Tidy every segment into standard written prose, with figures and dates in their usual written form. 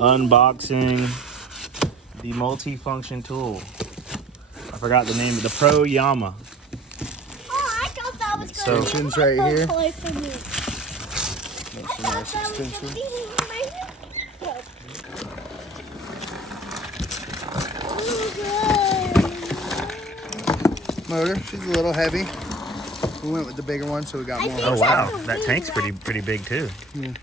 Unboxing the multi-function tool. I forgot the name of the Proyama. Oh, I thought that was So, extensions right here. toy for me. That's a nice extension. Motor, she's a little heavy. We went with the bigger one, so we got more. oh wow, that tank's pretty big too.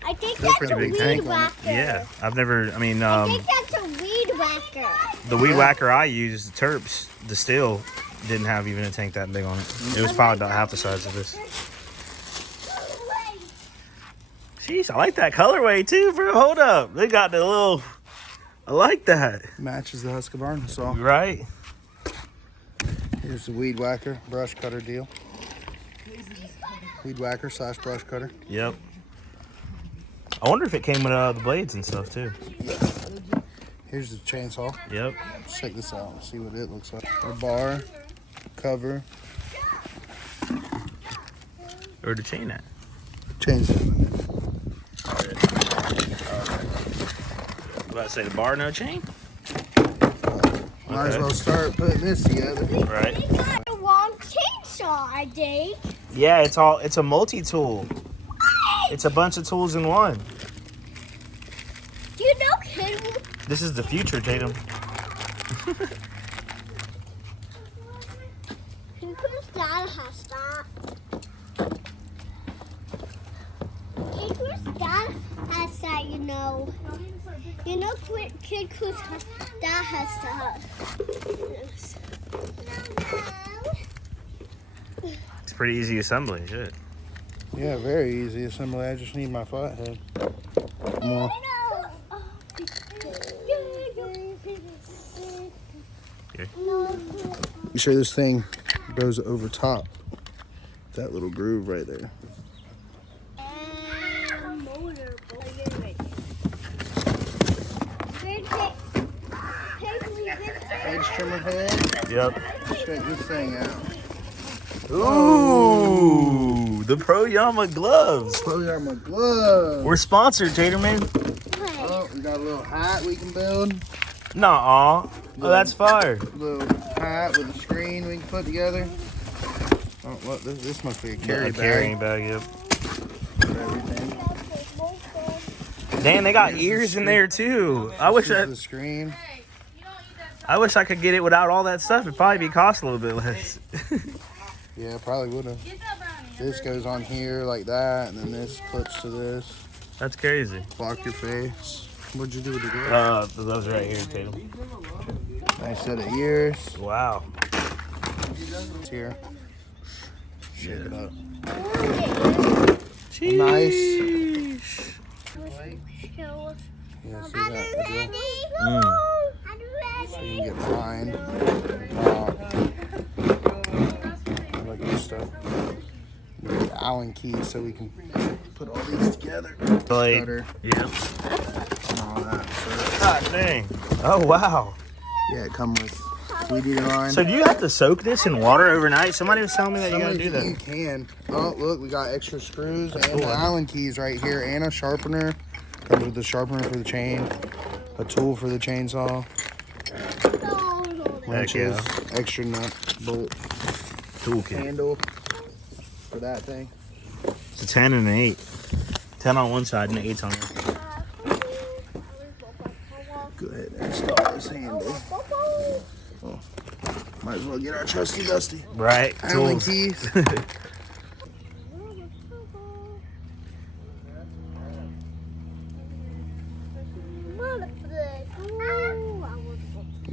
I think that's a big weed tank. whacker. Yeah, I've never. I mean, I think that's a weed whacker. the weed whacker I use, the Terps, the steel, didn't have even a tank that big on it. It was probably about half the size of this. Jeez, I like that colorway too, bro. Hold up, they got the little. I like that. Matches the Husqvarna saw. Right. Here's the weed whacker brush cutter deal. Weed whacker / brush cutter. Yep. I wonder if it came with the blades and stuff too. Here's the chainsaw. Yep. Let's check this out. See what it looks like. A bar, cover. Where the chain at? Chainsaw. About to say the bar, no chain. Might as well start putting this together. Right. They got a long chainsaw, I think. Yeah, it's a multi-tool. It's a bunch of tools in one. Do you know kid? This is the future, Tatum. Whose dad has that? Whose dad has that, you know? You know, kid whose dad has that. It's pretty easy assembly, shit. Yeah, very easy assembly. I just need my flathead. More. Here. Make sure this thing goes over top. That little groove right there. Hedge trimmer head. Yep. Check this thing out. Ooh, the Proyama gloves. Proyama glove. We're sponsored, Tatum, man. Oh, we got a little hat we can build. Nuh-uh. Oh, that's fire. Little hat with a screen we can put together. Oh, what? This must be a carry bag. Carrying bag, yep. For everything. Damn, they got ears in there too. I wish This is the screen. I could get it without all that stuff. It'd probably be cost a little bit less. Yeah, probably would have. This goes on here like that, and then this clips to this. That's crazy. Block your face. What'd you do with the glove? The gloves right here, Tatum. Nice set of ears. Wow. It's here. Shake it up. Sheesh. Nice. Yeah, see that? So you can get behind. Like this stuff. We get Allen keys so we can put all these together. Like, Cutter yeah. and all that. So, God dang. Oh, wow. yeah, it comes with sweetie line. So do you have to soak this in water overnight? Somebody was telling me that you gotta do You that. can. Oh, look, we got extra screws and cool. the Allen keys right here, and a sharpener. Comes with the sharpener for the chain, a tool for the chainsaw, wrenches, extra nut, bolt, Toolkit. handle for that thing. It's a 10 and an 8. 10 on one side and an 8 on the other. Go ahead and install this handle. Oh, might as well get our trusty dusty Right. Allen Tools. keys.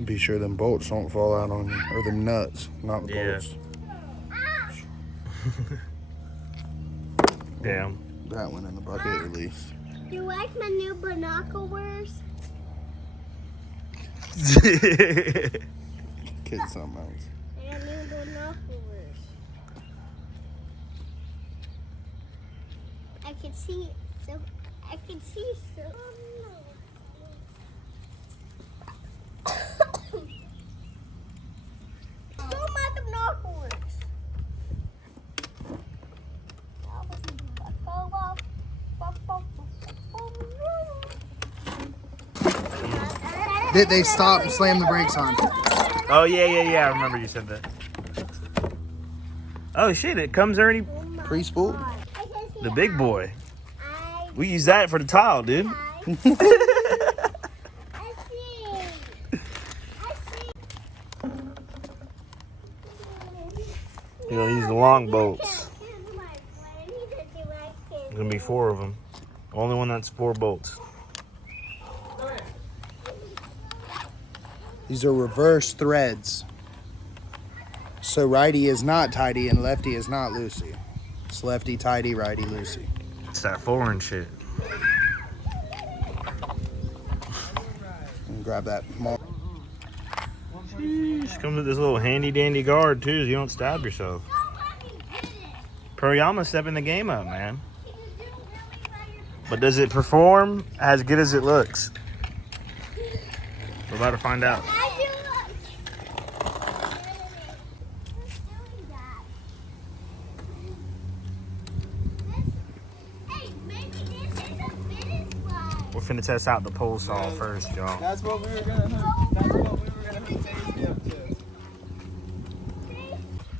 Be sure them bolts don't fall out on you, or the nuts, not the Yeah. bolts. Damn. That went in the bucket at least. Do you like my new binoculars? Kid something else. And new binoculars. I can see so. I can see so. Show my binoculars. They stop and slam the brakes on. Oh, yeah. I remember you said that. Oh, shit. It comes already Pre-spooled. the big boy. We use that for the tile, dude. You know, use the long bolts. There's gonna be 4 of them. Only one that's 4 bolts. These are reverse threads. So righty is not tighty and lefty is not loosey. It's lefty tighty, righty loosey. It's that foreign shit. And grab that. Jeez, comes with this little handy dandy guard too, so you don't stab yourself. Proyama stepping the game up, man. But does it perform as good as it looks? We're about to find out. We're finna test out the pole saw first, y'all. That's what we were gonna hook. That's what we were gonna hook Daisy up to.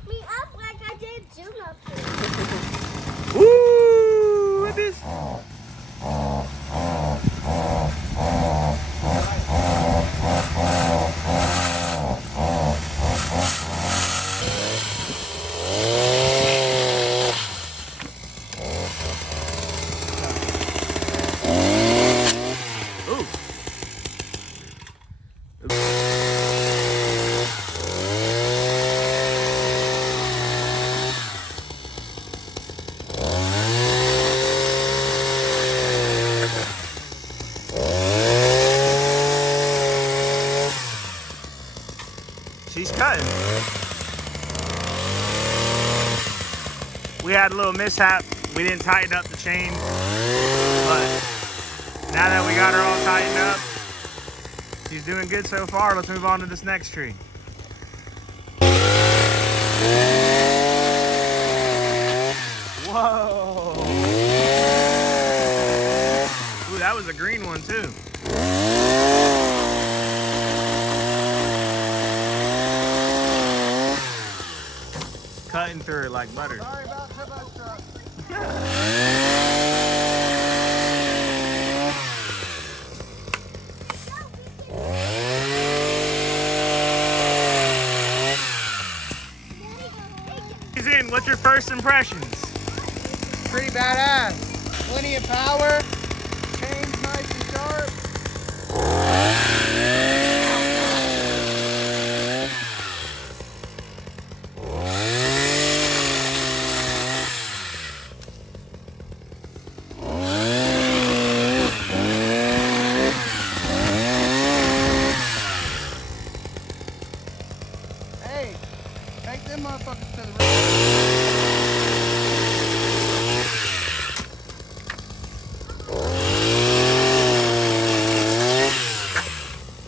Me up like I did Juno. Woo! What this? She's cutting. We had a little mishap. We didn't tighten up the chain, but now that we got her all tightened up, she's doing good so far. Let's move on to this next tree. Whoa. Ooh, that was a green one too. Cutting through it like butter. Sorry about the bus truck. He's in. What's your first impressions? Pretty badass. Plenty of power. Chain's nice and sharp. Hey, take them motherfuckers to the road.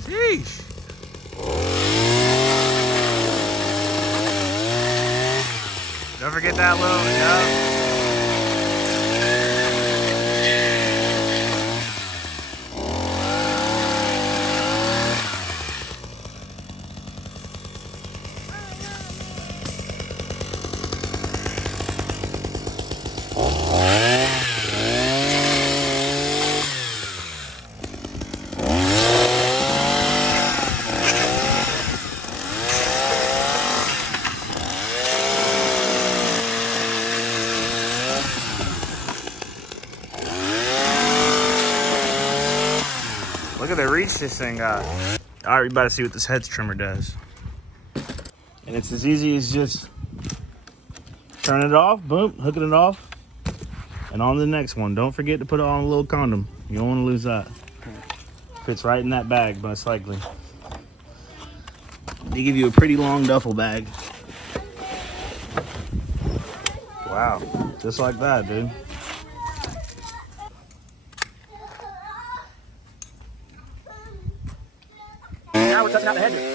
Sheesh. Don't forget that little, Look at the reach this thing got. All right, we about to see what this Hedge Trimmer does. And it's as easy as just turning it off, boom, hooking it off, and on to the next one. Don't forget to put it on a little condom. You don't want to lose that. Fits right in that bag, most likely. They give you a pretty long duffel bag. Wow, just like that, dude. Now we're touching out the hedges.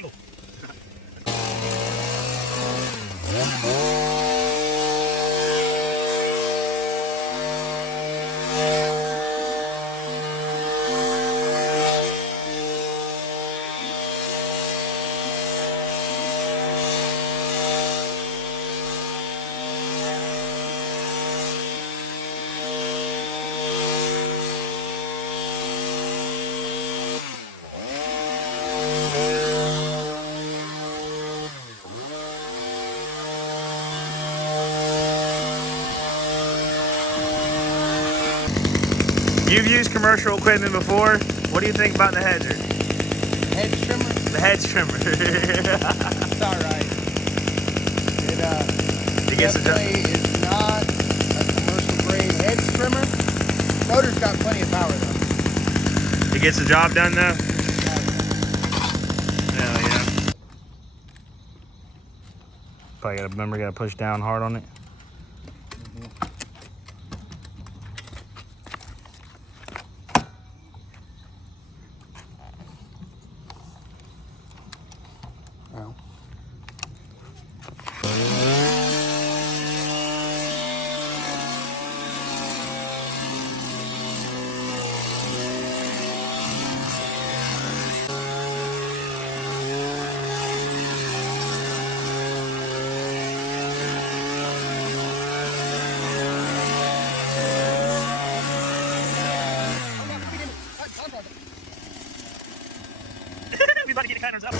angle. You've used commercial equipment before. What do you think about the hedger? Hedge trimmer. The hedge trimmer. It's all right. It gets the job. Definitely is not a commercial grade hedge trimmer. Motor's got plenty of power though. It gets the job done though. Hell yeah. Probably gotta remember, gotta push down hard on it. Well. We about to get the counters up.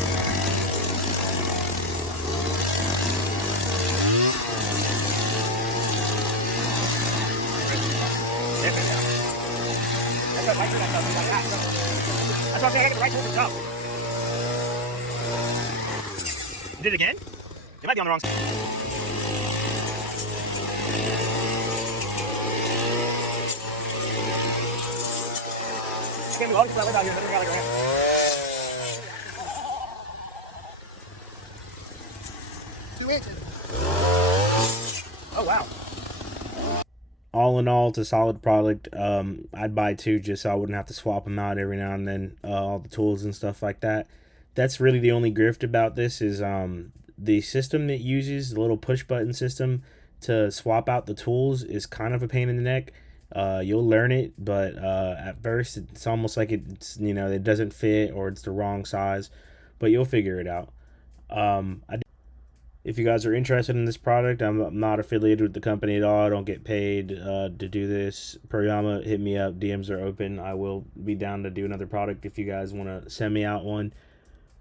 That's what I'm saying, I get the right tool to go. You did it again? You might be on the wrong side. Can't be loaded for that live out here, but we got like our hand. Oh wow. All in all, it's a solid product. I'd buy two just so I wouldn't have to swap them out every now and then, all the tools and stuff like that. That's really the only grift about this is the system it uses, the little push button system to swap out the tools is kind of a pain in the neck. You'll learn it, but at first it's almost like it's, you know, it doesn't fit or it's the wrong size, but you'll figure it out. If you guys are interested in this product, I'm not affiliated with the company at all. I don't get paid to do this. Proyama, hit me up. DMs are open. I will be down to do another product if you guys want to send me out one.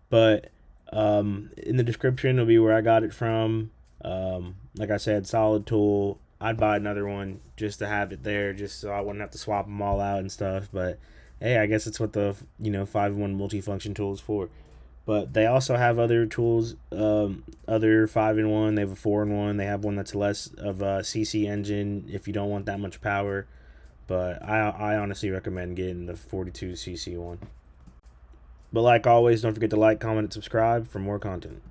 But in the description will be where I got it from. Like I said, solid tool. I'd buy another one just to have it there, just so I wouldn't have to swap them all out and stuff. But hey, I guess it's what the 5-in-1 multifunction tool is for. But they also have other tools, other 5-in-1. They have a 4-in-1. They have one that's less of a CC engine if you don't want that much power. But I honestly recommend getting the 42cc one. But like always, don't forget to like, comment, and subscribe for more content.